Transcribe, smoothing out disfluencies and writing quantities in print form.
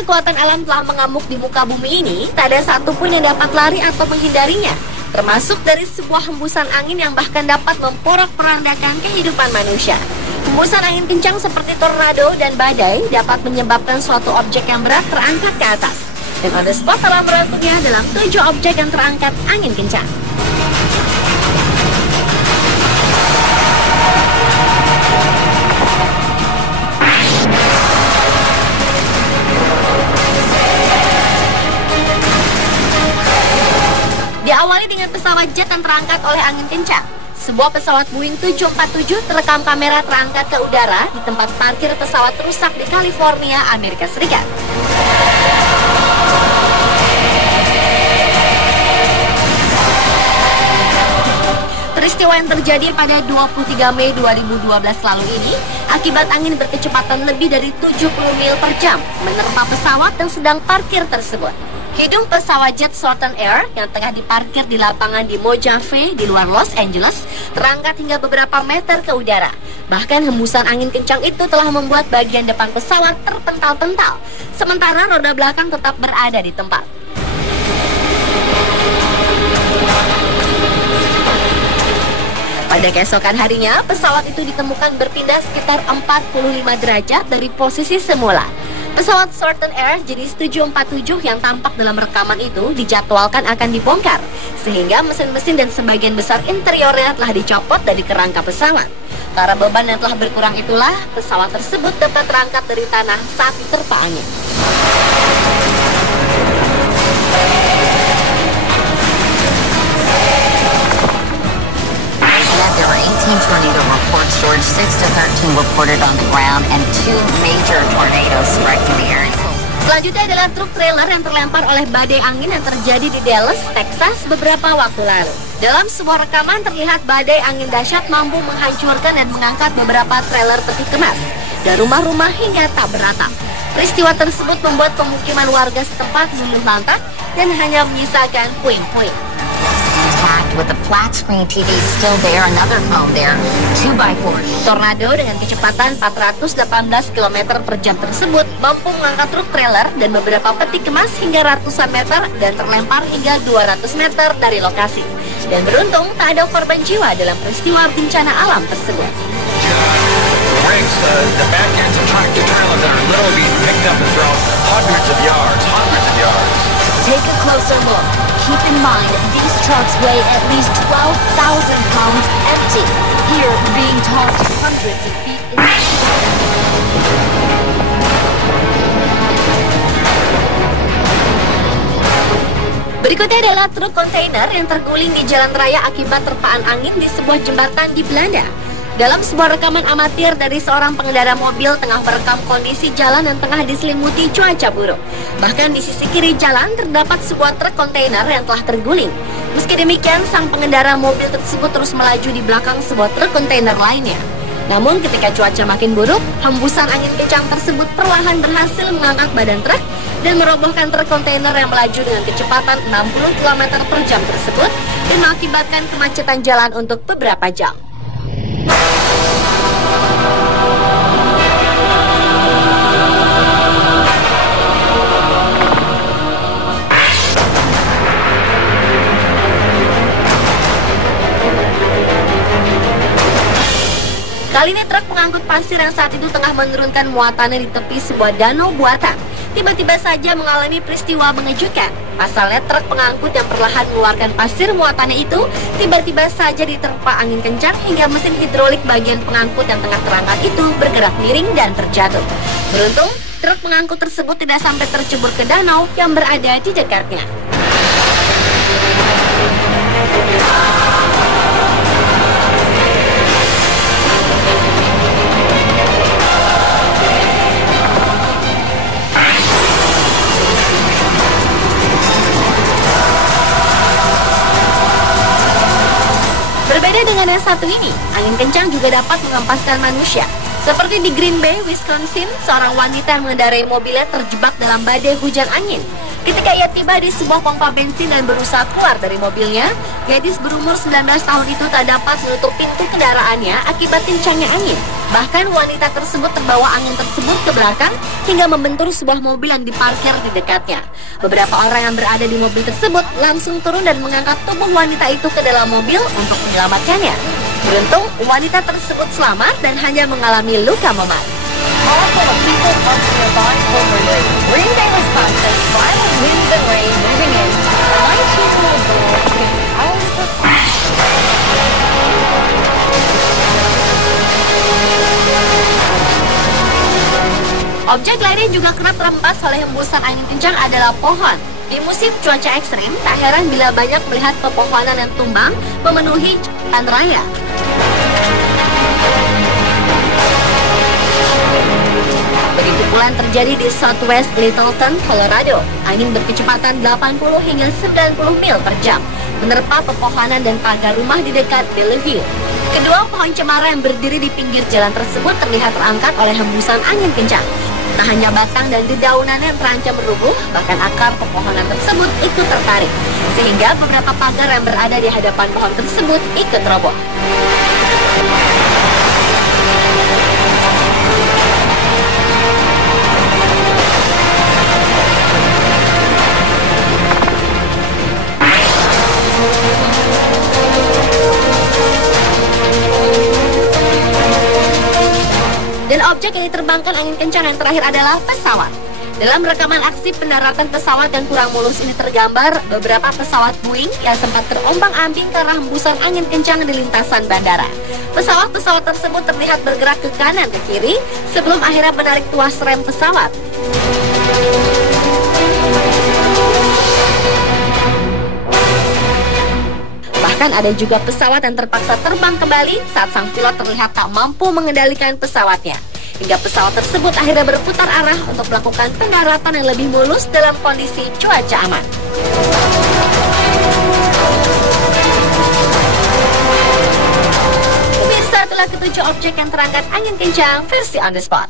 kekuatan alam telah mengamuk di muka bumi ini, tak ada satupun yang dapat lari atau menghindarinya, termasuk dari sebuah hembusan angin yang bahkan dapat memporak-porandakan kehidupan manusia. Hembusan angin kencang seperti tornado dan badai dapat menyebabkan suatu objek yang berat terangkat ke atas. Dan on the spot telah merangkumnya dalam 7 objek yang terangkat angin kencang. Diawali dengan pesawat jet yang terangkat oleh angin kencang. Sebuah pesawat Boeing 747 terekam kamera terangkat ke udara di tempat parkir pesawat rusak di California, Amerika Serikat. Peristiwa yang terjadi pada 23 Mei 2012 lalu ini akibat angin berkecepatan lebih dari 70 mil per jam menerpa pesawat yang sedang parkir tersebut. Hidung pesawat jet Southern Air yang tengah diparkir di lapangan di Mojave di luar Los Angeles terangkat hingga beberapa meter ke udara. Bahkan hembusan angin kencang itu telah membuat bagian depan pesawat terpental-pental, sementara roda belakang tetap berada di tempat. Pada keesokan harinya, pesawat itu ditemukan berpindah sekitar 45 derajat dari posisi semula. Pesawat Southern Air jenis 747 yang tampak dalam rekaman itu dijadwalkan akan dibongkar, sehingga mesin-mesin dan sebagian besar interiornya telah dicopot dari kerangka pesawat. Karena beban yang telah berkurang itulah, pesawat tersebut dapat terangkat dari tanah saat diterpa angin. There were 18 tornado reports, George. 6 to 13 reported on the ground, and 2 major tornadoes striking the area. Selanjutnya adalah truk trailer yang terlempar oleh badai angin yang terjadi di Dallas, Texas beberapa waktu lalu. Dalam sebuah rekaman terlihat badai angin dahsyat mampu menghancurkan dan mengangkat beberapa trailer peti kemas dan rumah-rumah hingga tak beratap. Peristiwa tersebut membuat pemukiman warga setempat luluh lantak dan hanya menyisakan puing-puing. Intact with the flat screen TV still there, another home there, 2x4. Tornado dengan kecepatan 418 km per jam tersebut mampu mengangkat truk trailer dan beberapa peti kemas hingga ratusan meter dan terlempar hingga 200 meter dari lokasi. Dan beruntung tak ada korban jiwa dalam peristiwa bencana alam tersebut. The back ends of tractor trailers that are literally being picked up and thrown hundreds of yards. Take a closer look. Keep in mind, these trucks weigh at least 12,000 pounds empty. Here, being tossed hundreds of feet in the air. Berikutnya adalah truk kontainer yang terguling di jalan raya akibat terpaan angin di sebuah jembatan di Belanda. Dalam sebuah rekaman amatir dari seorang pengendara mobil tengah merekam kondisi jalan yang tengah diselimuti cuaca buruk. Bahkan di sisi kiri jalan terdapat sebuah truk kontainer yang telah terguling. Meski demikian, sang pengendara mobil tersebut terus melaju di belakang sebuah truk kontainer lainnya. Namun ketika cuaca makin buruk, hembusan angin kencang tersebut perlahan berhasil mengangkat badan truk dan merobohkan truk kontainer yang melaju dengan kecepatan 60 km per jam tersebut dan mengakibatkan kemacetan jalan untuk beberapa jam. Kali ini truk pengangkut pasir yang saat itu tengah menurunkan muatannya di tepi sebuah danau buatan tiba-tiba saja mengalami peristiwa mengejutkan. Pasalnya truk pengangkut yang perlahan mengeluarkan pasir muatannya itu tiba-tiba saja diterpa angin kencang hingga mesin hidrolik bagian pengangkut yang tengah terangkat itu bergerak miring dan terjatuh. Beruntung, truk pengangkut tersebut tidak sampai tercebur ke danau yang berada di dekatnya. Berbeda dengan yang satu ini, angin kencang juga dapat menghempaskan manusia. Seperti di Green Bay, Wisconsin, seorang wanita yang mengendarai mobilnya terjebak dalam badai hujan angin. Ketika ia tiba di sebuah pompa bensin dan berusaha keluar dari mobilnya, gadis berumur 19 tahun itu tak dapat menutup pintu kendaraannya akibat kencangnya angin. Bahkan wanita tersebut terbawa angin tersebut ke belakang hingga membentur sebuah mobil yang diparkir di dekatnya. Beberapa orang yang berada di mobil tersebut langsung turun dan mengangkat tubuh wanita itu ke dalam mobil untuk menyelamatkannya. Beruntung, wanita tersebut selamat dan hanya mengalami luka memar. All full of people up nearby overnight. Green Bay, Wisconsin, violent winds and rain moving in. Light seasonal girl gets out of her car. Objek lain yang juga kerap terhempas oleh hembusan angin kencang adalah pohon. Di musim cuaca ekstrim, tak heran bila banyak melihat pepohonan yang tumbang memenuhi jalan raya. Begitu pula yang terjadi di Southwest Littleton, Colorado. Angin berkecepatan 80 hingga 90 mil per jam, menerpa pepohonan dan pagar rumah di dekat Bellevue. Kedua pohon cemara yang berdiri di pinggir jalan tersebut terlihat terangkat oleh hembusan angin kencang. Tak hanya batang dan dedaunannya yang terancam rubuh, bahkan akar pepohonan tersebut ikut tertarik, sehingga beberapa pagar yang berada di hadapan pohon tersebut ikut roboh. Dan objek yang diterbangkan angin kencang yang terakhir adalah pesawat. Dalam rekaman aksi pendaratan pesawat yang kurang mulus ini tergambar beberapa pesawat Boeing yang sempat terombang-ambing karena hembusan angin kencang di lintasan bandara. Pesawat-pesawat tersebut terlihat bergerak ke kanan ke kiri sebelum akhirnya menarik tuas rem pesawat. Bahkan ada juga pesawat yang terpaksa terbang kembali saat sang pilot terlihat tak mampu mengendalikan pesawatnya. Hingga pesawat tersebut akhirnya berputar arah untuk melakukan pendaratan yang lebih mulus dalam kondisi cuaca aman. Pemirsa, itulah ketujuh objek yang terangkat angin kencang versi on the spot.